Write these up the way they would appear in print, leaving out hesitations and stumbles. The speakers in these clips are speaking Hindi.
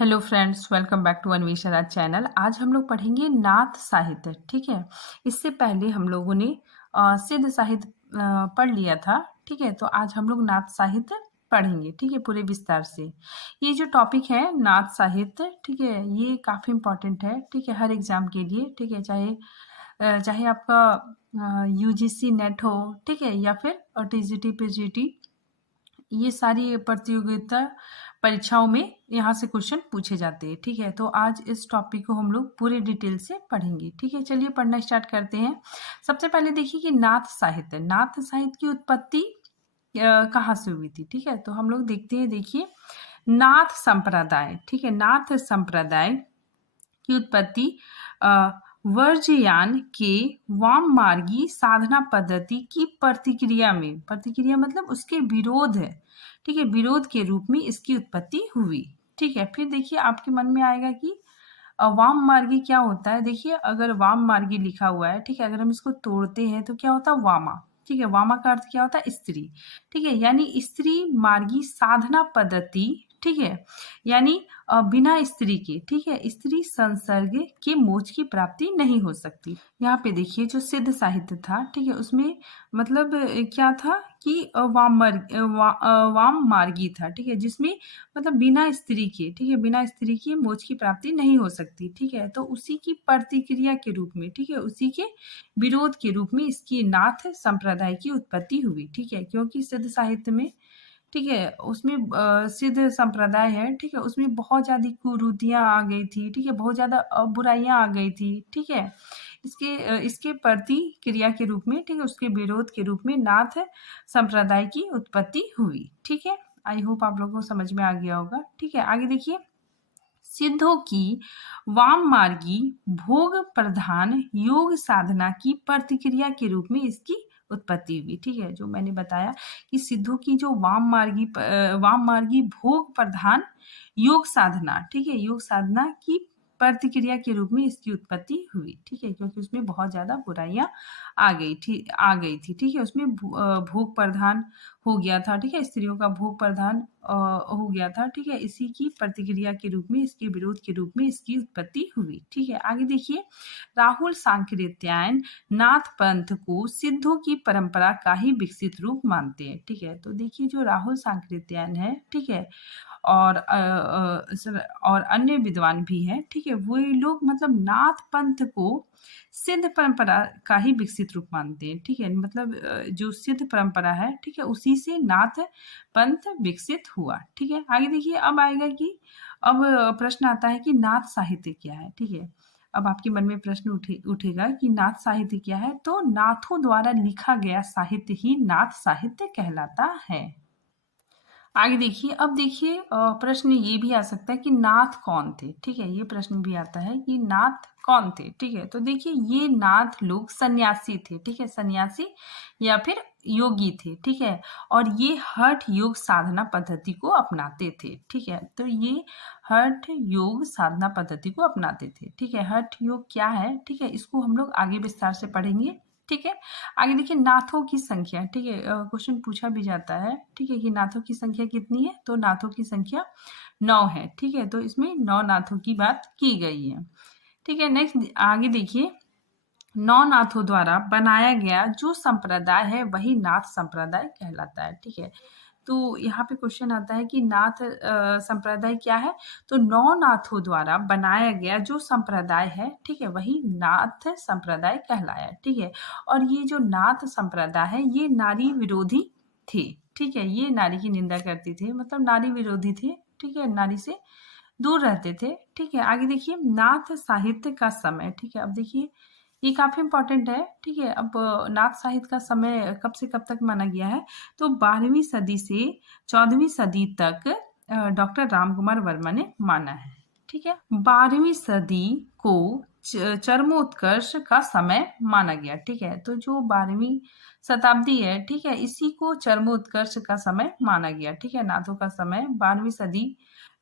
Hello friends, welcome back to Anvesha Raj channel. आज हम लोग पढ़ेंगे नाथ साहित्य। ठीक है, इससे पहले हम लोगों ने सिद्ध साहित्य पढ़ लिया था। ठीक है, तो आज हम लोग नाथ साहित्य पढ़ेंगे। ठीक है, पूरे विस्तार से। ये जो टॉपिक है नाथ साहित्य, ठीक है, ये काफ़ी इम्पोर्टेंट है। ठीक है, हर एग्जाम के लिए। ठीक है, चाहे आपका यूजीसी नेट हो, ठीक है, या फिर टीजीटी पीजीटी, ये सारी प्रतियोगिता परीक्षाओं में यहाँ से क्वेश्चन पूछे जाते हैं। ठीक है, तो आज इस टॉपिक को हम लोग पूरे डिटेल से पढ़ेंगे। ठीक है, चलिए पढ़ना स्टार्ट करते हैं। सबसे पहले देखिए कि नाथ साहित्य की उत्पत्ति कहाँ से हुई थी। ठीक है, तो हम लोग देखते हैं। देखिए, नाथ संप्रदाय, ठीक है, नाथ संप्रदाय की उत्पत्ति वर्जयान के वाम मार्गी साधना पद्धति की प्रतिक्रिया मतलब उसके विरोध है। ठीक है, विरोध के रूप में इसकी उत्पत्ति हुई। ठीक है, फिर देखिए आपके मन में आएगा कि वाम मार्गी क्या होता है। देखिए, अगर वाम मार्गी लिखा हुआ है, ठीक है, अगर हम इसको तोड़ते हैं तो क्या होता है वामा। ठीक है, वामा का अर्थ क्या होता है स्त्री। ठीक है, यानी स्त्री मार्गी साधना पद्धति। ठीक है, यानी बिना स्त्री के, ठीक है, स्त्री संसर्ग के मोक्ष की प्राप्ति नहीं हो सकती। यहाँ पे देखिए जो सिद्ध साहित्य था, ठीक है, उसमें मतलब क्या था कि वाम मार्गी था। ठीक है, जिसमें मतलब बिना स्त्री के, ठीक है, बिना स्त्री के मोक्ष की प्राप्ति नहीं हो सकती। ठीक है, तो उसी की प्रतिक्रिया के रूप में, ठीक है, उसी के विरोध के रूप में इसकी नाथ संप्रदाय की उत्पत्ति हुई। ठीक है, क्योंकि सिद्ध साहित्य में, ठीक है, उसमें सिद्ध संप्रदाय है, ठीक है, उसमें बहुत ज़्यादा कुरीतियाँ आ गई थी। ठीक है, बहुत ज़्यादा बुराइयाँ आ गई थी। ठीक है, इसके प्रतिक्रिया के रूप में, ठीक है, उसके विरोध के रूप में नाथ संप्रदाय की उत्पत्ति हुई। ठीक है, आई होप आप लोगों को समझ में आ गया होगा। ठीक है, आगे देखिए, सिद्धों की वाम मार्गी भोग प्रधान योग साधना की प्रतिक्रिया के रूप में इसकी उत्पत्ति हुई। ठीक है, जो मैंने बताया कि सिद्धों की जो वाम मार्गी भोग प्रधान योग साधना, ठीक है, योग साधना की प्रतिक्रिया के रूप में इसकी उत्पत्ति हुई। ठीक है, क्योंकि उसमें बहुत ज्यादा बुराइयां आ गई थी। ठीक है, उसमें भोग प्रधान हो गया था। ठीक है, स्त्रियों का भोग प्रधान हो गया था। ठीक है, इसी की प्रतिक्रिया के रूप में, इसके विरोध के रूप में इसकी उत्पत्ति हुई। ठीक है, आगे देखिए, राहुल सांकृत्यायन नाथ पंथ को सिद्धों की परंपरा का ही विकसित रूप मानते हैं। ठीक है, तो देखिए जो राहुल सांकृत्यायन है, ठीक है, और अन्य विद्वान भी हैं, ठीक है, वो लोग मतलब नाथ पंथ को सिद्ध परंपरा का ही विकसित रूप मानते हैं। ठीक है, मतलब जो सिद्ध परंपरा है, ठीक है, उसी से नाथ पंथ विकसित हुआ। ठीक है, आगे देखिए, अब आएगा कि अब प्रश्न आता है कि नाथ साहित्य क्या है। ठीक है, अब आपके मन में प्रश्न उठेगा कि नाथ साहित्य क्या है। तो नाथों द्वारा लिखा गया साहित्य ही नाथ साहित्य कहलाता है। आगे देखिए, अब देखिए प्रश्न ये भी आ सकता है कि नाथ कौन थे। ठीक है, ये प्रश्न भी आता है कि नाथ कौन थे। ठीक है, तो देखिए ये नाथ लोग सन्यासी थे। ठीक है, सन्यासी या फिर योगी थे। ठीक है, और ये हठ योग साधना पद्धति को अपनाते थे। ठीक है, तो ये हठ योग साधना पद्धति को अपनाते थे। ठीक है, हठ योग क्या है, ठीक है, इसको हम लोग आगे विस्तार से पढ़ेंगे। ठीक है, आगे देखिए नाथों की संख्या। ठीक है, क्वेश्चन पूछा भी जाता है, ठीक है, कि नाथों की संख्या कितनी है। तो नाथों की संख्या 9 है। ठीक है, तो इसमें 9 नाथों की बात की गई है। ठीक है, नेक्स्ट आगे देखिए, 9 नाथों द्वारा बनाया गया जो संप्रदाय है वही नाथ संप्रदाय कहलाता है। ठीक है, तो यहाँ पे क्वेश्चन आता है कि नाथ संप्रदाय क्या है। तो 9 नाथों द्वारा बनाया गया जो संप्रदाय है, ठीक है, वही नाथ संप्रदाय कहलाया। ठीक है, और ये जो नाथ संप्रदाय है ये नारी विरोधी थे। ठीक है, ये नारी की निंदा करती थे, मतलब नारी विरोधी थे। ठीक है, नारी से दूर रहते थे। ठीक है, आगे देखिए, नाथ साहित्य का समय। ठीक है, अब देखिए ये काफी इंपॉर्टेंट है। ठीक है, अब नाथ साहित्य का समय कब से कब तक माना गया है। तो 12वीं सदी से 14वीं सदी तक डॉक्टर रामकुमार वर्मा ने माना है। ठीक है, 12वीं सदी को चरमोत्कर्ष का समय माना गया। ठीक है, तो जो 12वीं शताब्दी है, ठीक है, इसी को चरमोत्कर्ष का समय माना गया। ठीक है, नाथों का समय 12वीं सदी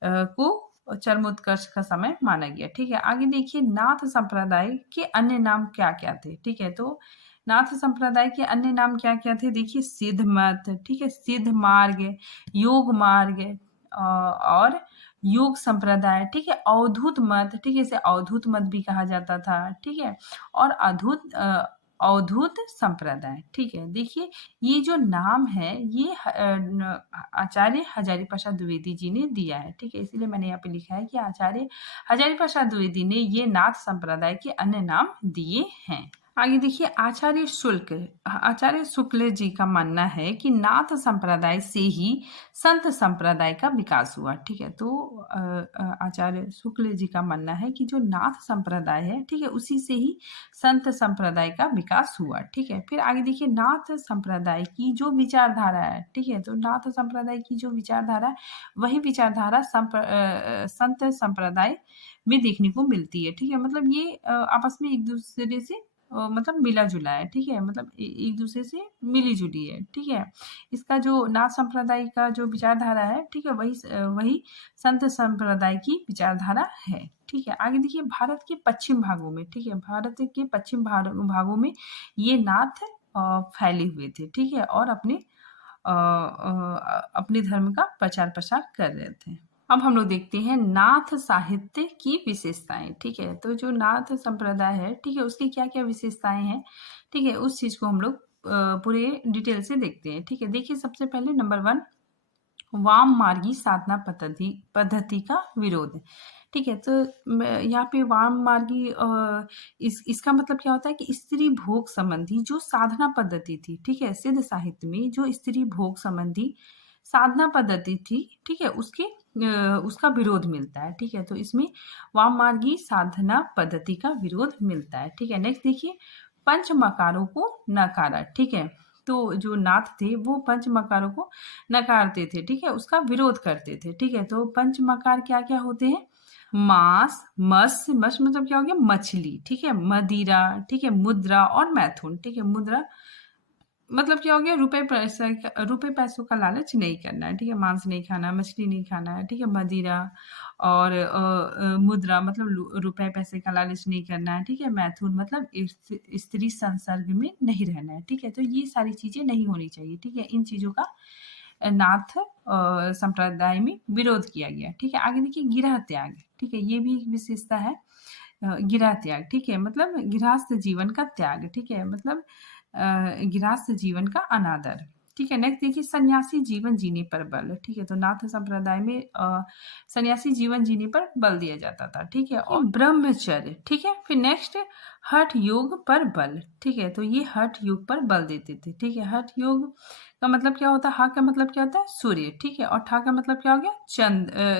को चरमोत्कर्ष का समय माना गया। ठीक है, आगे देखिए, नाथ संप्रदाय के अन्य नाम क्या क्या थे। ठीक है, तो नाथ संप्रदाय के अन्य नाम क्या क्या थे। देखिए, सिद्ध मत, ठीक है, सिद्ध मार्ग, योग मार्ग और योग संप्रदाय, ठीक है, अवधूत मत, ठीक है, इसे अवधूत मत भी कहा जाता था, ठीक है, और अवधूत संप्रदाय, ठीक है। देखिए ये जो नाम है ये आचार्य हजारी प्रसाद द्विवेदी जी ने दिया है, ठीक है, इसीलिए मैंने यहाँ पे लिखा है कि आचार्य हजारी प्रसाद द्विवेदी ने ये नाथ संप्रदाय के अन्य नाम दिए हैं। आगे देखिए आचार्य शुक्ल जी का मानना है कि नाथ संप्रदाय से ही संत संप्रदाय का विकास हुआ, ठीक है। तो आचार्य शुक्ल जी का मानना है कि जो नाथ संप्रदाय है, ठीक है, उसी से ही संत संप्रदाय का विकास हुआ, ठीक है। फिर आगे देखिए नाथ संप्रदाय की जो विचारधारा है, ठीक है, तो नाथ संप्रदाय की जो विचारधारा है वही विचारधारा संत संप्रदाय में देखने को मिलती है, ठीक है। मतलब ये आपस में एक दूसरे से मतलब मिला जुला है, ठीक है, मतलब एक दूसरे से मिली जुली है, ठीक है। इसका जो नाथ संप्रदाय का जो विचारधारा है, ठीक है, वही संत संप्रदाय की विचारधारा है, ठीक है। आगे देखिए भारत के पश्चिम भागों में, ठीक है, भारत के पश्चिम भागों में ये नाथ फैले हुए थे, ठीक है, और अपने धर्म का प्रचार प्रसार कर रहे थे। अब हम लोग देखते हैं नाथ साहित्य की विशेषताएं, ठीक है। तो जो नाथ संप्रदाय है, ठीक है, उसकी क्या क्या विशेषताएं हैं, ठीक है, उस चीज को हम लोग पूरे डिटेल से देखते हैं, ठीक है। देखिए सबसे पहले नंबर 1 वाम मार्गी साधना पद्धति का विरोध, ठीक है। तो यहाँ पे वाम मार्गी इसका मतलब क्या होता है कि स्त्री भोग संबंधी जो साधना पद्धति थी, ठीक है, सिद्ध साहित्य में जो स्त्री भोग संबंधी साधना पद्धति थी, ठीक है, उसका विरोध मिलता है, ठीक है। तो इसमें वाम मार्गी साधना पद्धति का विरोध मिलता है, ठीक है। नेक्स्ट देखिए पंच मकारों को नकारा, ठीक है। तो जो नाथ थे वो पंच मकारों को नकारते थे, ठीक है, उसका विरोध करते थे, ठीक है। तो पंच मकार क्या क्या होते हैं, मांस, मत्स्य, मत्स्य मतलब क्या हो गया मछली, ठीक है, मदिरा, ठीक है, मुद्रा और मैथुन, ठीक है। मुद्रा मतलब क्या हो गया रुपए पैसों का लालच नहीं करना है, ठीक है, मांस नहीं खाना, मछली नहीं खाना है, ठीक है, मदिरा और मुद्रा मतलब रुपए पैसे का लालच नहीं करना है, ठीक है, मैथुन मतलब स्त्री संसर्ग में नहीं रहना है, ठीक है। तो ये सारी चीजें नहीं होनी चाहिए, ठीक है, इन चीजों का नाथ संप्रदाय में विरोध किया गया, ठीक है। आगे देखिए गिरह त्याग, ठीक है, ये भी एक विशेषता है, गिरह त्याग, ठीक है, मतलब गृहस्थ जीवन का त्याग, ठीक है, मतलब गृहस्थ जीवन का अनादर, ठीक है। नेक्स्ट देखिए सन्यासी जीवन जीने पर बल, ठीक है, तो नाथ संप्रदाय में सन्यासी जीवन जीने पर बल दिया जाता था, ठीक है, और ब्रह्मचर्य, ठीक है। फिर नेक्स्ट हठ योग पर बल, ठीक है, तो ये हठ योग पर बल देते थे, ठीक है। हठ योग का मतलब क्या होता है, हा का मतलब क्या होता है सूर्य, ठीक है, और ठा का मतलब क्या हो गया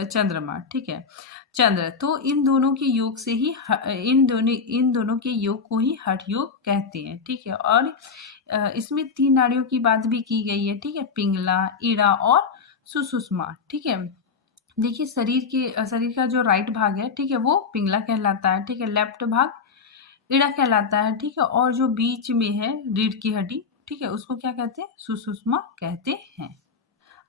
चंद्रमा, ठीक है, चंद्र। तो इन दोनों के योग से ही इन दोनों के योग को ही हठ योग कहते हैं, ठीक है। और इसमें 3 नाड़ियों की बात भी की गई है, ठीक है, पिंगला, इड़ा और सुषुम्ना, ठीक है। देखिए शरीर का जो राइट भाग है, ठीक है, वो पिंगला कहलाता है, ठीक है, लेफ्ट भाग इड़ा कहलाता है, ठीक है, और जो बीच में है रीढ़ की हड्डी, ठीक है, उसको क्या कहते हैं सुषुम्ना कहते हैं।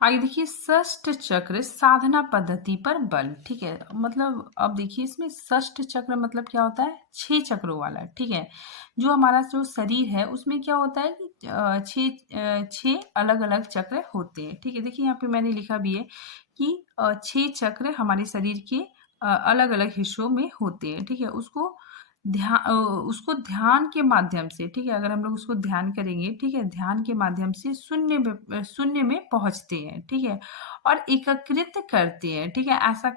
आगे देखिए षष्ठ चक्र साधना पद्धति पर बल, ठीक है, मतलब अब देखिए इसमें षष्ठ चक्र मतलब क्या होता है 6 चक्रों वाला, ठीक है। जो हमारा जो शरीर है उसमें क्या होता है कि 6 अलग अलग चक्र होते हैं, ठीक है। देखिए यहाँ पे मैंने लिखा भी है कि 6 चक्र हमारे शरीर के अलग अलग हिस्सों में होते हैं, ठीक है। उसको ध्यान के माध्यम से, ठीक है, अगर हम लोग उसको ध्यान करेंगे, ठीक है, ध्यान के माध्यम से शून्य में पहुंचते हैं, ठीक है, और एकत्रित करते हैं, ठीक है। ऐसा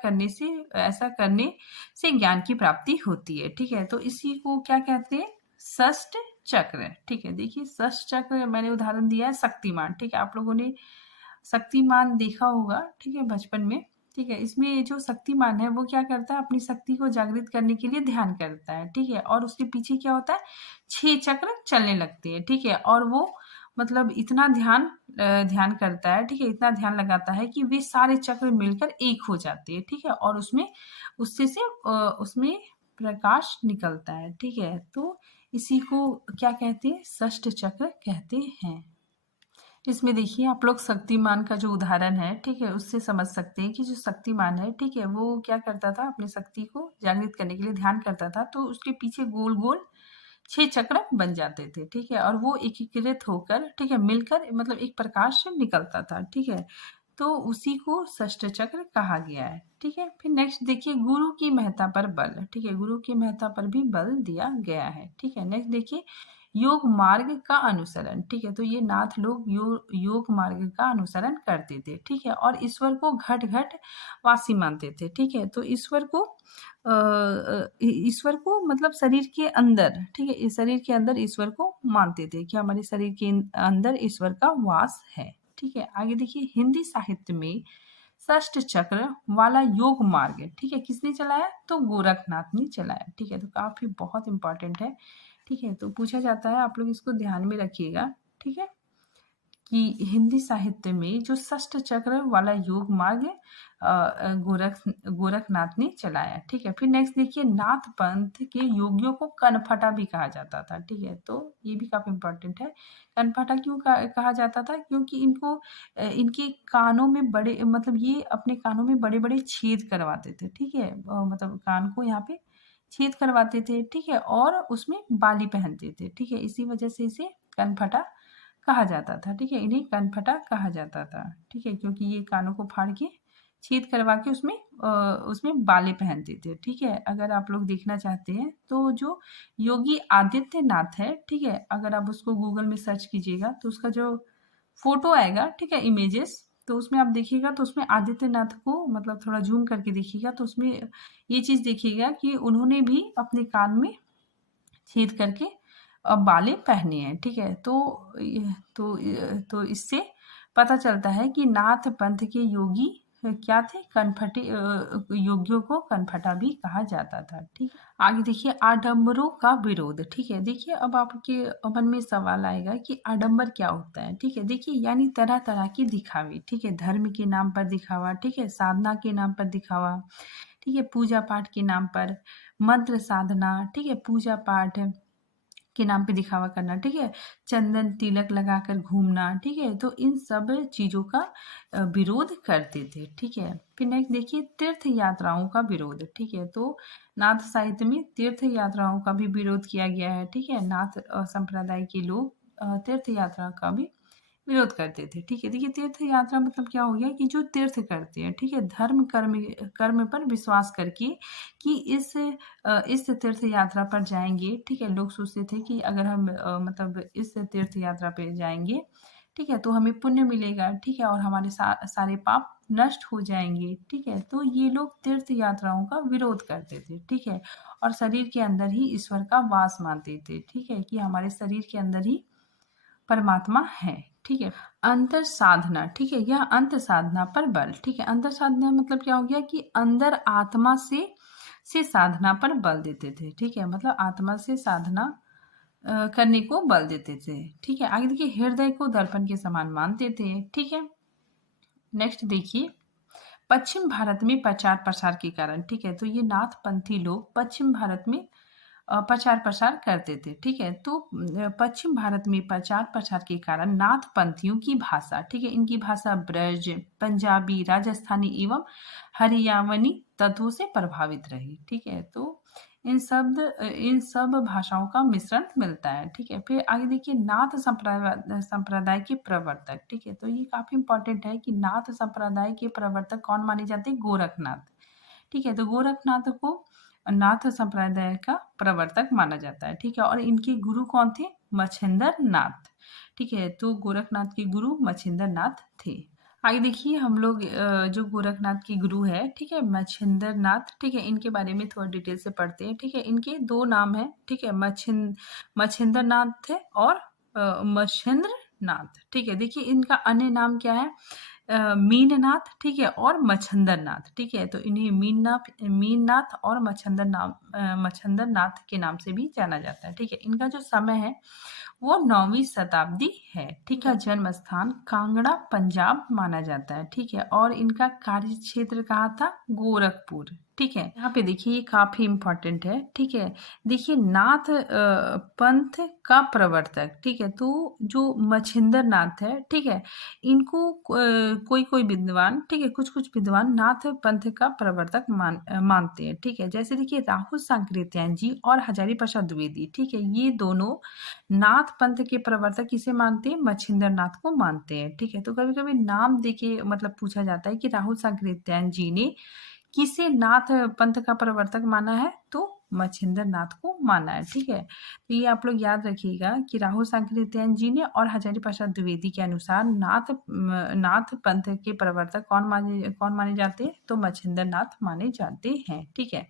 करने से ज्ञान की प्राप्ति होती है, ठीक है। तो इसी को क्या कहते हैं षष्ठ चक्र, ठीक है। देखिए षष्ठ चक्र मैंने उदाहरण दिया है शक्तिमान, ठीक है, आप लोगों ने शक्तिमान देखा होगा, ठीक है, बचपन में, ठीक है। इसमें जो शक्तिमान है वो क्या करता है अपनी शक्ति को जागृत करने के लिए ध्यान करता है, ठीक है, और उसके पीछे क्या होता है 6 चक्र चलने लगते हैं, ठीक है, और वो मतलब इतना ध्यान करता है, ठीक है, इतना ध्यान लगाता है कि वे सारे चक्र मिलकर एक हो जाते हैं, ठीक है, और उसमें प्रकाश निकलता है, ठीक है। तो इसी को क्या कहते हैं षष्ठ चक्र कहते हैं। इसमें देखिए आप लोग शक्तिमान का जो उदाहरण है, ठीक है, उससे समझ सकते हैं कि जो शक्तिमान है, ठीक है, वो क्या करता था अपनी शक्ति को जागृत करने के लिए ध्यान करता था, तो उसके पीछे गोल गोल 6 चक्र बन जाते थे, ठीक है, और वो एकीकृत होकर, ठीक है, मिलकर मतलब एक प्रकाश निकलता था, ठीक है। तो उसी को षष्ठ चक्र कहा गया है। ठीक है, फिर नेक्स्ट देखिए गुरु की महत्ता पर बल। ठीक है, गुरु की महत्ता पर भी बल दिया गया है। ठीक है, नेक्स्ट देखिए योग मार्ग का अनुसरण। ठीक है, तो ये नाथ लोग योग मार्ग का अनुसरण करते थे। ठीक है, और ईश्वर को घट घट वासी मानते थे। ठीक है, तो ईश्वर को मतलब शरीर के अंदर, ठीक है, इस शरीर के अंदर ईश्वर को मानते थे कि हमारे शरीर के अंदर ईश्वर का वास है। ठीक है, आगे देखिए हिंदी साहित्य में षष्ठ चक्र वाला योग मार्ग, ठीक है, किसने चलाया? तो गोरखनाथ ने चलाया। ठीक है, तो काफी बहुत इंपॉर्टेंट है। ठीक है, तो पूछा जाता है, आप लोग इसको ध्यान में रखिएगा। ठीक है, कि हिंदी साहित्य में जो षष्ठ चक्र वाला योग मार्ग गोरखनाथ ने चलाया। ठीक है, फिर नेक्स्ट देखिए नाथ पंथ के योगियों को कनफटा भी कहा जाता था। ठीक है, तो ये भी काफी इंपॉर्टेंट है। कनफटा क्यों कहा जाता था? क्योंकि इनके कानों में बड़े, मतलब ये अपने कानों में बड़े बड़े छेद करवाते थे। ठीक है, मतलब कान को यहाँ पे छेद करवाते थे। ठीक है, और उसमें बाली पहनते थे। ठीक है, इसी वजह से इसे कनफटा कहा जाता था। ठीक है, इन्हें कनफटा कहा जाता था। ठीक है, क्योंकि ये कानों को फाड़ के छेद करवा के उसमें बाले पहनते थे। ठीक है, अगर आप लोग देखना चाहते हैं तो जो योगी आदित्यनाथ है, ठीक है, अगर आप उसको गूगल में सर्च कीजिएगा तो उसका जो फोटो आएगा, ठीक है, इमेजेस, तो उसमें आप देखिएगा तो उसमें आदित्यनाथ को मतलब थोड़ा जूम करके देखिएगा तो उसमें ये चीज देखिएगा कि उन्होंने भी अपने कान में छेद करके बाले पहने हैं। ठीक है, तो इससे पता चलता है कि नाथ पंथ के योगी क्या थे? कनफटे योगियों को कनफटा भी कहा जाता था। ठीक, आगे देखिए आडंबरों का विरोध। ठीक है, देखिए अब आपके मन में सवाल आएगा कि आडंबर क्या होता है। ठीक है, देखिए यानी तरह तरह के दिखावे। ठीक है, धर्म के नाम पर दिखावा, ठीक है, साधना के नाम पर दिखावा, ठीक है, पूजा पाठ के नाम पर, मंत्र साधना, ठीक है, पूजा पाठ के नाम पे दिखावा करना, ठीक है, चंदन तिलक लगाकर घूमना, ठीक है, तो इन सब चीजों का विरोध करते थे। ठीक है, फिर नेक्स्ट देखिए तीर्थ यात्राओं का विरोध। ठीक है, तो नाथ साहित्य में तीर्थ यात्राओं का भी विरोध किया गया है। ठीक है, नाथ संप्रदाय के लोग तीर्थ यात्रा का भी विरोध करते थे। ठीक है, देखिए तीर्थ यात्रा मतलब क्या हो गया कि जो तीर्थ करते हैं, ठीक है, धर्म कर्म कर्म पर विश्वास करके कि इस तीर्थ यात्रा पर जाएंगे। ठीक है, लोग सोचते थे कि अगर हम मतलब इस तीर्थ यात्रा पे जाएंगे, ठीक है, तो हमें पुण्य मिलेगा। ठीक है, और हमारे सारे पाप नष्ट हो जाएंगे। ठीक है, तो ये लोग तीर्थ यात्राओं का विरोध करते थे। ठीक है, और शरीर के अंदर ही ईश्वर का वास मानते थे। ठीक है, कि हमारे शरीर के अंदर ही परमात्मा है। ठीक है, अंतर साधना। ठीक है, यह अंत साधना पर बल। ठीक है, अंतर साधना मतलब क्या हो गया कि अंदर आत्मा से साधना पर बल देते थे। ठीक है, मतलब आत्मा से साधना करने को बल देते थे। ठीक है, आगे देखिए हृदय को दर्पण के समान मानते थे। ठीक है, नेक्स्ट देखिए पश्चिम भारत में प्रचार प्रसार के कारण, ठीक है, तो ये नाथपंथी लोग पश्चिम भारत में प्रचार प्रसार करते थे। ठीक है, तो पश्चिम भारत में प्रचार प्रसार के कारण नाथ पंथियों की भाषा, ठीक है, इनकी भाषा ब्रज, पंजाबी, राजस्थानी एवं हरियाणवी तत्वों से प्रभावित रही। ठीक है, तो इन सब भाषाओं का मिश्रण मिलता है। ठीक है, फिर आगे देखिए नाथ संप्रदाय के प्रवर्तक। ठीक है, तो ये काफी इंपॉर्टेंट है कि नाथ संप्रदाय के प्रवर्तक कौन माने जाते हैं? गोरखनाथ। ठीक है, तो गोरखनाथ को नाथ संप्रदाय का प्रवर्तक माना जाता है। ठीक है, और इनके गुरु कौन थे? मच्छिंद्र नाथ। ठीक है, तो गोरखनाथ के गुरु मच्छिंद्र नाथ थे। आगे देखिए हम लोग जो गोरखनाथ के गुरु है, ठीक है, मच्छिंद्र नाथ, ठीक है, इनके बारे में थोड़ा डिटेल से पढ़ते हैं। ठीक है, इनके दो नाम है। ठीक है, मच्छिंद्र नाथ है और मच्छिंद्र नाथ। ठीक है, देखिए इनका अन्य नाम क्या है? मीननाथ, ठीक है, और मच्छिंद्र नाथ। ठीक है, तो इन्हें मीननाथ और मच्छिंद्र नाथ के नाम से भी जाना जाता है। ठीक है, इनका जो समय है वो 9वीं शताब्दी है। ठीक है, जन्म स्थान कांगड़ा पंजाब माना जाता है। ठीक है, और इनका कार्य क्षेत्र कहाँ था? गोरखपुर। ठीक है। यहाँ पे देखिए ये काफी इम्पोर्टेंट है। ठीक है, देखिए नाथ पंथ का प्रवर्तक। ठीक है, तो जो मच्छिंद्र नाथ है, ठीक है, इनको कोई कोई विद्वान, ठीक है, कुछ कुछ विद्वान नाथ पंथ का प्रवर्तक मानते हैं। ठीक है, जैसे देखिए राहुल सांकृत्यायन जी और हजारी प्रसाद द्विवेदी, ठीक है, ये दोनों नाथ पंथ के प्रवर्तक किसे मानते हैं? मच्छिंद्र नाथ को मानते हैं। ठीक है, तो कभी कभी नाम देके मतलब पूछा जाता है कि राहुल सांकृत्यायन जी ने किसे नाथ पंथ का प्रवर्तक माना है? तो मच्छिंद्र नाथ को माना है। ठीक है, तो ये आप लोग याद रखिएगा कि राहुल सांकृत्यायन जी ने और हजारी प्रसाद द्विवेदी के अनुसार नाथ पंथ के प्रवर्तक कौन माने जाते हैं? तो मच्छिंद्र नाथ माने जाते हैं। ठीक है,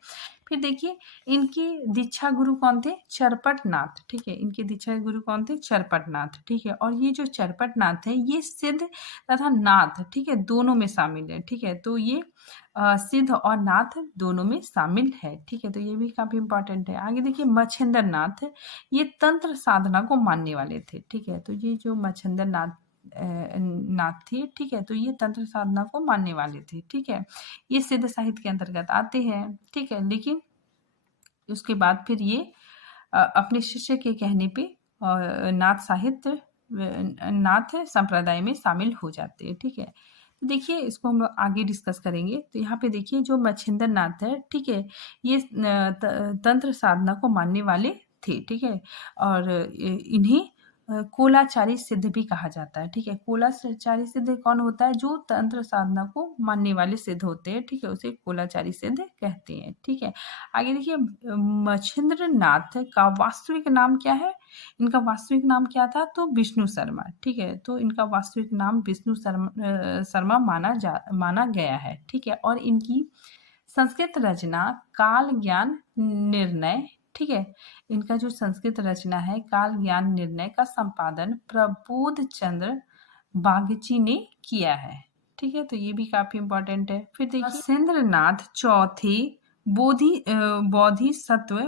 फिर देखिए इनके दीक्षा गुरु कौन थे? चरपट नाथ। ठीक है, इनके दीक्षा गुरु कौन थे? चरपट नाथ। ठीक है, और ये जो चरपट नाथ है ये सिद्ध तथा नाथ, ठीक है, दोनों में शामिल है। ठीक है, तो ये सिद्ध और नाथ दोनों में शामिल है। ठीक है, तो ये भी काफी इंपॉर्टेंट है। आगे देखिए मच्छिंद्र नाथ, ये तंत्र साधना को मानने वाले थे। ठीक है, तो ये जो मच्छिंद्र नाथ थे, ठीक है, तो ये तंत्र साधना को मानने वाले थे। ठीक है, ये सिद्ध साहित्य के अंतर्गत आते हैं। ठीक है, लेकिन उसके बाद फिर ये अपने शिष्य के कहने पे नाथ संप्रदाय में शामिल हो जाते हैं। ठीक है, तो देखिए इसको हम लोग आगे डिस्कस करेंगे। तो यहाँ पे देखिए जो मच्छिंद्र नाथ है, ठीक है, ये तंत्र साधना को मानने वाले थे। ठीक है, और इन्हें कोलाचारी सिद्ध भी कहा जाता है। ठीक है, कोलाचारी सिद्ध कौन होता है? जो तंत्र साधना को मानने वाले सिद्ध होते हैं। ठीक है, उसे कोलाचारी सिद्ध कहते हैं। ठीक है, आगे देखिए मच्छिंद्र नाथ का वास्तविक नाम क्या है? इनका वास्तविक नाम क्या था? तो विष्णु शर्मा। ठीक है, तो इनका वास्तविक नाम विष्णु शर्मा माना गया है। ठीक है, और इनकी संस्कृत रचना काल ज्ञान निर्णय, ठीक है, इनका जो संस्कृत रचना है काल ज्ञान निर्णय का संपादन प्रबोध चंद्र बागची ने किया है। ठीक है, तो ये भी काफी इंपॉर्टेंट है। फिर देखिए मत्स्येंद्र नाथ चौथे बोधिसत्व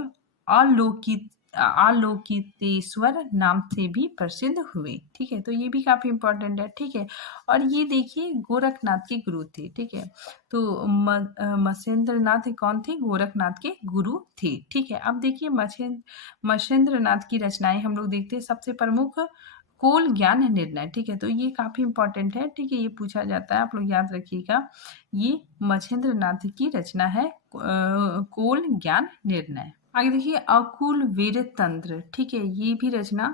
आलोकितेश्वर नाम से भी प्रसिद्ध हुए। ठीक है, तो ये भी काफी इंपॉर्टेंट है। ठीक है, और ये देखिए गोरखनाथ के गुरु थे। ठीक है, तो मत्स्येंद्र नाथ कौन थे? गोरखनाथ के गुरु थे। ठीक है, अब देखिए मत्स्येंद्र नाथ की रचनाएं हम लोग देखते हैं। सबसे प्रमुख कोल ज्ञान निर्णय। ठीक है, तो ये काफी इंपॉर्टेंट है। ठीक है, ये पूछा जाता है, आप लोग याद रखिएगा। ये मच्छिंद्र नाथ की रचना है कोल ज्ञान निर्णय। आगे देखिए अकुल वीर तंत्र। ठीक है, ये भी रचना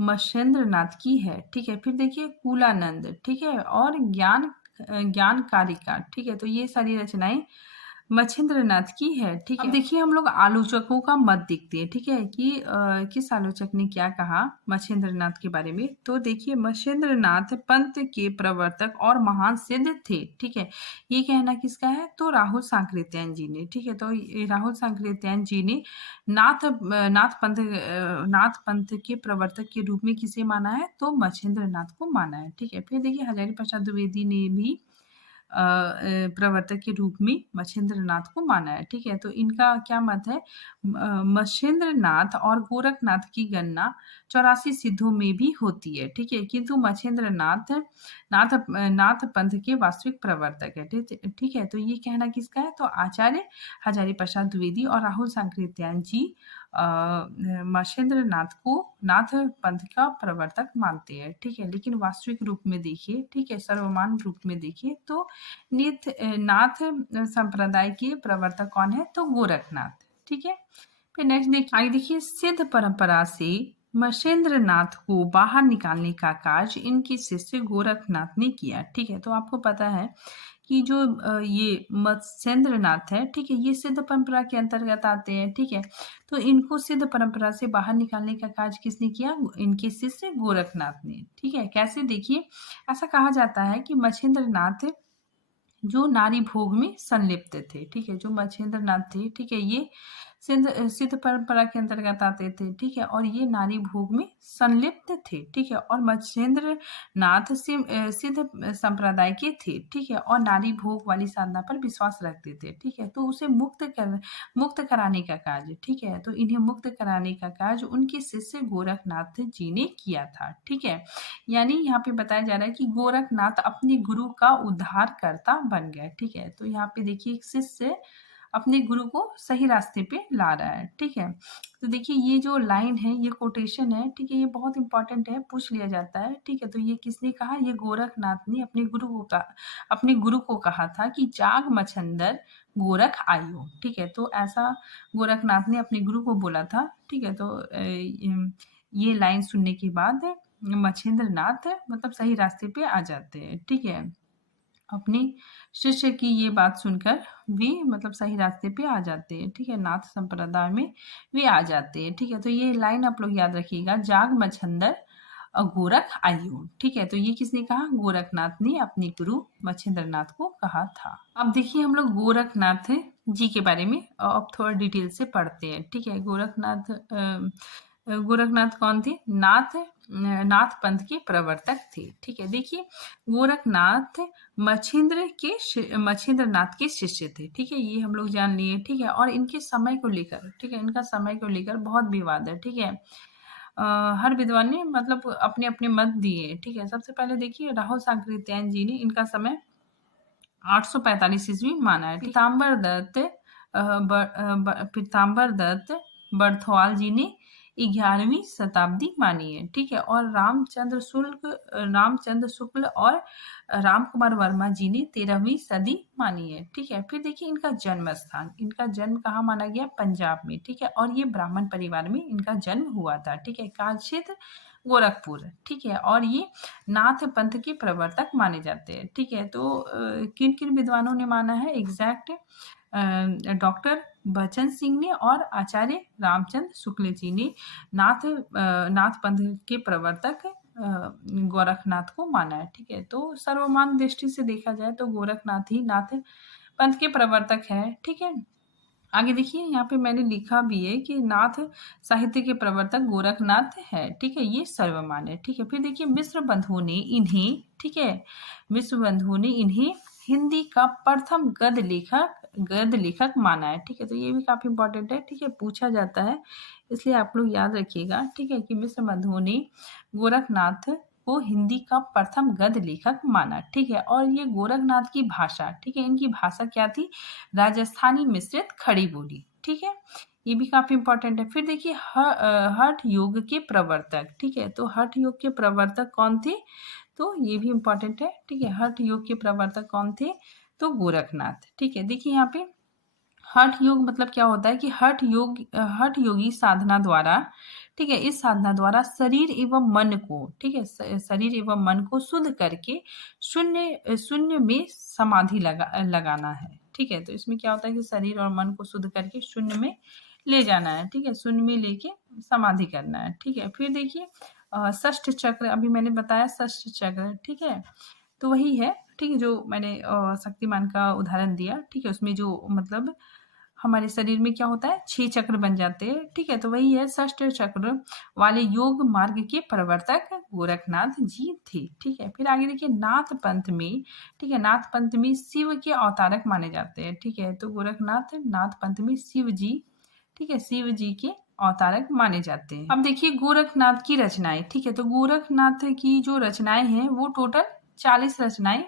मच्छिंद्र नाथ की है। ठीक है, फिर देखिए कुलानंद, ठीक है, और ज्ञान कारिका। ठीक है, तो ये सारी रचनाएं मच्छिंद्र नाथ की है। ठीक है, अब देखिए हम लोग आलोचकों का मत देखते हैं। ठीक है, कि किस आलोचक ने क्या कहा मच्छिंद्र नाथ के बारे में। तो देखिए मच्छिंद्र नाथ पंथ के प्रवर्तक और महान सिद्ध थे। ठीक है, ये कहना किसका है? तो राहुल सांकृत्यायन जी ने। ठीक है, तो राहुल सांकृत्यायन जी ने नाथ पंथ के प्रवर्तक के रूप में किसे माना है? तो मच्छिंद्र नाथ को माना है। ठीक है, फिर देखिए हजारी प्रसाद द्विवेदी ने भी प्रवर्तक के रूप में मच्छिंद्र नाथ को माना है। ठीक है, तो इनका क्या मत है? मच्छिंद्र नाथ और गोरखनाथ की गणना 84 सिद्धों में भी होती है। ठीक है, किंतु मच्छिंद्र नाथ पंथ के वास्तविक प्रवर्तक है। ठीक है, तो ये कहना किसका है? तो आचार्य हजारी प्रसाद द्विवेदी और राहुल सांकृत्यायन जी मच्छिंद्र नाथ को नाथ पंथ का प्रवर्तक मानते हैं। ठीक है, लेकिन वास्तविक रूप में देखिए, ठीक है, सर्वमान रूप में देखिए तो नाथ संप्रदाय के प्रवर्तक कौन है? तो गोरखनाथ। ठीक है, फिर नेक्स्ट देखिए आगे देखिए सिद्ध परंपरा से मच्छिंद्र नाथ को बाहर निकालने का कार्य इनके शिष्य गोरखनाथ ने किया। ठीक है, तो आपको पता है कि जो ये मत्स्येंद्र नाथ है, ठीक है, ये सिद्ध परंपरा के अंतर्गत आते हैं। ठीक है, तो इनको सिद्ध परंपरा से बाहर निकालने का कार्य किसने किया? इनके शिष्य गोरखनाथ ने। ठीक है, कैसे? देखिए ऐसा कहा जाता है कि मच्छिंद्र नाथ जो नारी भोग में संलिप्त थे। ठीक है, जो मच्छिंद्र नाथ थे, ठीक है, ये सिद्ध परंपरा के अंतर्गत आते थे, ठीक है, और ये नारी भोग में संलिप्त थे, ठीक है, और मच्छिंद्र नाथ सिद्ध संप्रदाय के थे, ठीक है, और नारी भोग वाली साधना पर विश्वास रखते थे, ठीक है, तो उसे मुक्त कराने का कार्य, ठीक है, तो इन्हें मुक्त कराने का कार्य उनके शिष्य गोरखनाथ जी ने किया था, ठीक है। यानी यहाँ पे बताया जा रहा है कि गोरखनाथ अपने गुरु का उद्धारकर्ता बन गए, ठीक है, तो यहाँ पे देखिए एक शिष्य अपने गुरु को सही रास्ते पे ला रहा है, ठीक है। तो देखिए ये जो लाइन है, ये कोटेशन है, ठीक है, ये बहुत इंपॉर्टेंट है, पूछ लिया जाता है, ठीक है। तो ये किसने कहा? ये गोरखनाथ ने अपने गुरु को कहा था कि जाग मच्छंदर गोरख आयो, ठीक है, तो ऐसा गोरखनाथ ने अपने गुरु को बोला था, ठीक है। तो ये लाइन सुनने के बाद मच्छिंद्र नाथ मतलब सही रास्ते पे आ जाते हैं, ठीक है। अपने शिष्य की ये बात सुनकर वे मतलब सही रास्ते पे आ जाते हैं, ठीक है, नाथ संप्रदाय में वे आ जाते हैं, ठीक है। तो ये लाइन आप लोग याद रखिएगा, जाग मच्छंदर गोरख आयु, ठीक है। तो ये किसने कहा? गोरखनाथ ने अपने गुरु मच्छिंद्र नाथ को कहा था। अब देखिए हम लोग गोरखनाथ जी के बारे में अब थोड़ा डिटेल से पढ़ते हैं, ठीक है। गोरखनाथ कौन थे? नाथ पंथ के प्रवर्तक थे, ठीक है। देखिए गोरखनाथ मच्छिंद्र नाथ के शिष्य थे, ठीक है, ये हम लोग जान लिए, ठीक है। और इनके समय को लेकर, ठीक है, इनका समय को लेकर बहुत विवाद है, ठीक है। हर विद्वान ने मतलब अपने अपने मत दिए, ठीक है। सबसे पहले देखिए राहुल सांकृत्यायन जी ने इनका समय 845 ईस्वी माना है। पीताम्बर दत्त बर्थवाल जी ने 11वीं शताब्दी मानी है, ठीक है। और रामचंद्र शुक्ल और राम कुमार वर्मा जी ने 13वीं सदी मानी है, ठीक है। फिर देखिए इनका जन्म स्थान, इनका जन्म कहाँ माना गया? पंजाब में, ठीक है। और ये ब्राह्मण परिवार में इनका जन्म हुआ था, ठीक है। काल क्षेत्र गोरखपुर, ठीक है। और ये नाथ पंथ के प्रवर्तक माने जाते हैं, ठीक है। तो किन किन विद्वानों ने माना है? एग्जैक्ट डॉक्टर बचन सिंह ने और आचार्य रामचंद्र शुक्ल जी ने नाथ पंथ के प्रवर्तक गोरखनाथ को माना है, ठीक है। तो सर्वमान दृष्टि से देखा जाए तो गोरखनाथ ही नाथ पंथ के प्रवर्तक है, ठीक है। आगे देखिए यहाँ पे मैंने लिखा भी है कि नाथ साहित्य के प्रवर्तक गोरखनाथ है, ठीक है, ये सर्वमान्य है, ठीक है। फिर देखिए मिश्र बंधुओं ने इन्हें, ठीक है, मिश्र बंधुओं ने इन्हें हिंदी का प्रथम गद्य लेखक माना है, ठीक है। तो ये भी काफी इंपॉर्टेंट है, ठीक है, पूछा जाता है, इसलिए आप लोग याद रखिएगा, ठीक है, कि मिश्र बंधुओं ने गोरखनाथ को हिंदी का प्रथम गद्य लेखक माना, ठीक है। और ये गोरखनाथ की भाषा, ठीक है, इनकी भाषा क्या थी? राजस्थानी मिश्रित खड़ी बोली, ठीक है, ये भी काफी इंपॉर्टेंट है। फिर देखिए हठ योग के प्रवर्तक, ठीक है, तो हठ योग के प्रवर्तक कौन थे? तो ये भी इंपॉर्टेंट है, ठीक है। हठ योग के प्रवर्तक कौन थे? तो गोरखनाथ, ठीक है। देखिए यहाँ पे हठ योग मतलब क्या होता है कि हठ योगी साधना द्वारा, ठीक है, इस साधना द्वारा शरीर एवं मन को, ठीक है, शरीर एवं मन को शुद्ध करके शून्य में समाधि लगाना है, ठीक है। तो इसमें क्या होता है कि शरीर और मन को शुद्ध करके शून्य में ले जाना है, ठीक है, शून्य में लेके समाधि करना है, ठीक है। फिर देखिए षष्ठ चक्र, अभी मैंने बताया षष्ठ चक्र, ठीक है, तो वही है, ठीक है, जो मैंने शक्तिमान का उदाहरण दिया, ठीक है, उसमें जो मतलब हमारे शरीर में क्या होता है? 6 चक्र बन जाते हैं, ठीक है। तो वही है, षष्ठ चक्र वाले योग मार्ग के प्रवर्तक गोरखनाथ जी थे, ठीक है। फिर आगे देखिए नाथ पंथ में, ठीक है, नाथ पंथ में शिव के अवतारक माने जाते हैं, ठीक है। तो गोरखनाथ नाथ पंथ में शिव जी, ठीक है, शिव जी के अवतारक माने जाते हैं। अब देखिए गोरखनाथ की रचनाएं, ठीक है, तो गोरखनाथ की जो रचनाएं हैं वो टोटल 40 रचनाएं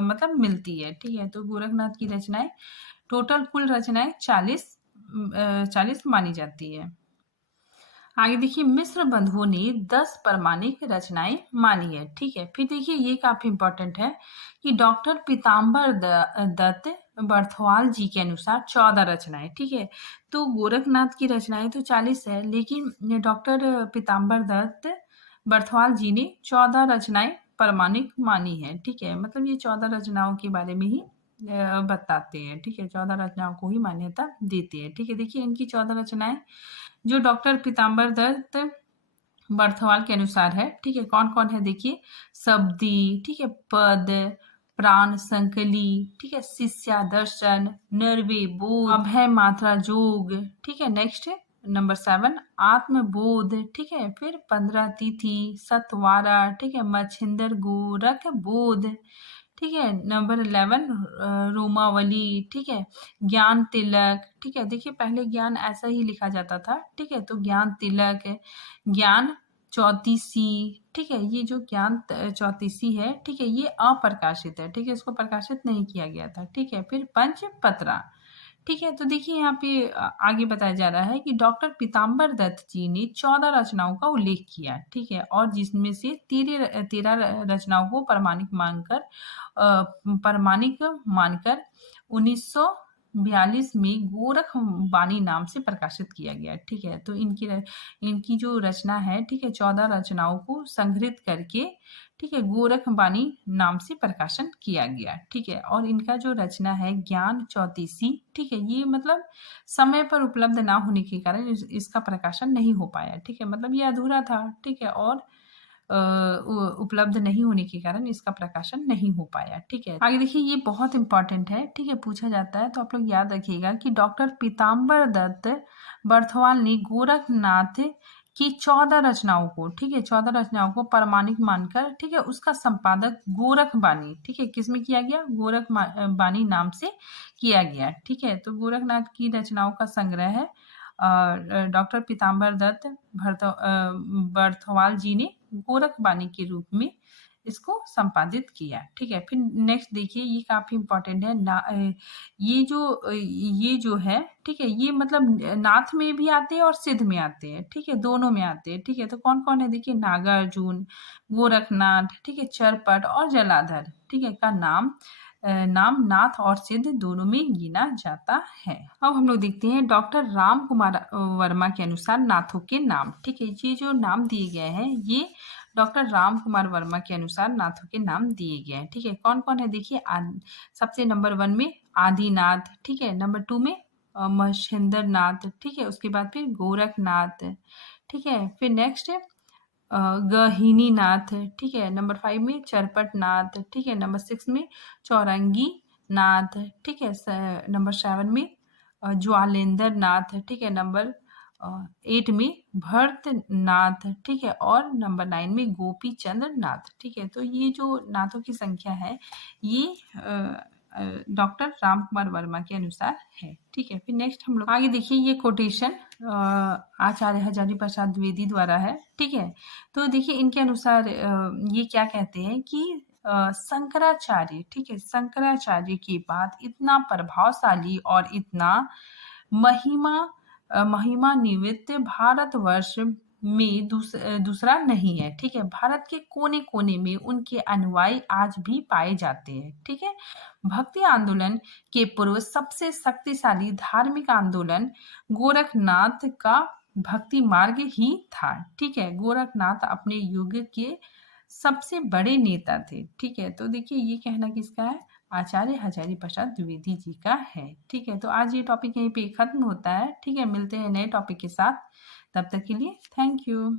मतलब मिलती है, ठीक है। तो गोरखनाथ की रचनाएं टोटल कुल रचनाएं 40 मानी जाती है। आगे देखिए मिश्र बंधुओं ने 10 प्रमाणिक रचनाएं मानी है, ठीक है। फिर देखिए ये काफी इंपॉर्टेंट है कि डॉक्टर पीताम्बर दत्त बर्थवाल जी के अनुसार 14 रचनाएं, ठीक है। तो गोरखनाथ की रचनाएं तो 40 है, लेकिन डॉक्टर पीताम्बर दत्त बर्थवाल जी ने 14 रचनाएं प्रमाणिक मानी है, ठीक है। मतलब ये 14 रचनाओं के बारे में ही बताते हैं, ठीक है, 14 रचनाओं को ही मान्यता देते हैं, ठीक है। देखिए इनकी 14 रचनाएं जो डॉक्टर पीताम्बर दत्त बर्थवाल के अनुसार है, ठीक है, कौन कौन है? देखिए शब्दी, ठीक है, पद, प्राण संकली, ठीक है, शिष्या दर्शन, नरवे बोध, अभय मात्रा जोग, ठीक है। नेक्स्ट नंबर 7 आत्मबोध, ठीक है। फिर 15 तिथि, सतवारा, ठीक है, मच्छिंदर गोरख बोध, ठीक है। नंबर 11 रोमावली, ठीक है, ज्ञान तिलक, ठीक है। देखिए पहले ज्ञान ऐसा ही लिखा जाता था, ठीक है, तो ज्ञान तिलक, ज्ञान चौतीसी, ठीक है। ये जो ज्ञान चौतीसी है, ठीक है, ये अप्रकाशित है, ठीक है, इसको प्रकाशित नहीं किया गया था, ठीक है। फिर पंचपत्रा, ठीक है। तो देखिए यहाँ पे आगे बताया जा रहा है कि डॉक्टर पीताम्बर दत्त जी ने 14 रचनाओं का उल्लेख किया, ठीक है, और जिसमें से 13 रचनाओं को प्रमाणिक मानकर 1942 में गोरख बानी नाम से प्रकाशित किया गया, ठीक है। तो इनकी जो रचना है, ठीक है, 14 रचनाओं को संग्रहित करके, ठीक है, गोरख बानी नाम से प्रकाशन किया गया, ठीक है। और इनका जो रचना है ज्ञान चौतीसी, ठीक है, ये मतलब समय पर उपलब्ध ना होने के कारण इसका प्रकाशन नहीं हो पाया, ठीक है, मतलब ये अधूरा था, ठीक है, और उपलब्ध नहीं होने के कारण इसका प्रकाशन नहीं हो पाया, ठीक है। आगे देखिए ये बहुत इंपॉर्टेंट है, ठीक है, पूछा जाता है, तो आप लोग याद रखिएगा कि डॉक्टर पीताम्बर दत्त बर्थवाल ने गोरखनाथ की 14 रचनाओं को, ठीक है, 14 रचनाओं को प्रमाणिक मानकर, ठीक है, उसका संपादक गोरख बानी, ठीक है, किसमें किया गया, गोरख बानी नाम से किया गया, ठीक है। तो गोरखनाथ की रचनाओं का संग्रह है डॉक्टर पीताम्बर दत्त बर्थवाल जी ने गोरख बानी के रूप में इसको संपादित किया, ठीक है। फिर नेक्स्ट देखिए ये काफी इंपॉर्टेंट है ये जो है, ठीक है, ये मतलब नाथ में भी आते हैं और सिद्ध में आते हैं, ठीक है, दोनों में आते हैं, ठीक है। तो कौन कौन है देखिए, नागार्जुन, गोरखनाथ, ठीक है, चरपट और जलाधर, ठीक है, का नाम नाथ और सिद्ध दोनों में गिना जाता है। अब हम लोग देखते हैं डॉक्टर राम कुमार वर्मा के अनुसार नाथों के नाम, ठीक है, ये जो नाम दिए गए हैं ये डॉक्टर राम कुमार वर्मा के अनुसार नाथों के नाम दिए गए हैं, ठीक है। कौन कौन है देखिए, सबसे नंबर 1 में आदिनाथ, ठीक है, नंबर 2 में महेंद्र नाथ, ठीक है, उसके बाद फिर गोरखनाथ, ठीक है, फिर नेक्स्ट गहिनी नाथ, ठीक है, नंबर 5 में चरपट नाथ, ठीक है, नंबर 6 में चौरंगी नाथ, ठीक है, नंबर 7 में ज्वालेंद्र नाथ, ठीक है, नंबर 8 में भरत नाथ, ठीक है, और नंबर 9 में गोपी चंद्र नाथ, ठीक है। तो ये जो नाथों की संख्या है ये डॉक्टर राम कुमार वर्मा के अनुसार है, ठीक है। फिर नेक्स्ट हम लोग आगे देखिए ये कोटेशन आचार्य हजारी प्रसाद द्विवेदी द्वारा है, ठीक है। तो देखिए इनके अनुसार ये क्या कहते हैं कि शंकराचार्य, ठीक है, शंकराचार्य की बात इतना प्रभावशाली और इतना महिमान्वित भारतवर्ष में दूसरा नहीं है, ठीक है। भारत के कोने कोने में उनके अनुयायी आज भी पाए जाते हैं, ठीक है। भक्ति आंदोलन के पूर्व सबसे शक्तिशाली धार्मिक आंदोलन गोरखनाथ का भक्ति मार्ग ही था, ठीक है। गोरखनाथ अपने युग के सबसे बड़े नेता थे, ठीक है। तो देखिए ये कहना किसका है, आचार्य हजारी प्रसाद द्विवेदी जी का है, ठीक है। तो आज ये टॉपिक यहीं पे खत्म होता है, ठीक है। मिलते हैं नए टॉपिक के साथ, तब तक के लिए थैंक यू।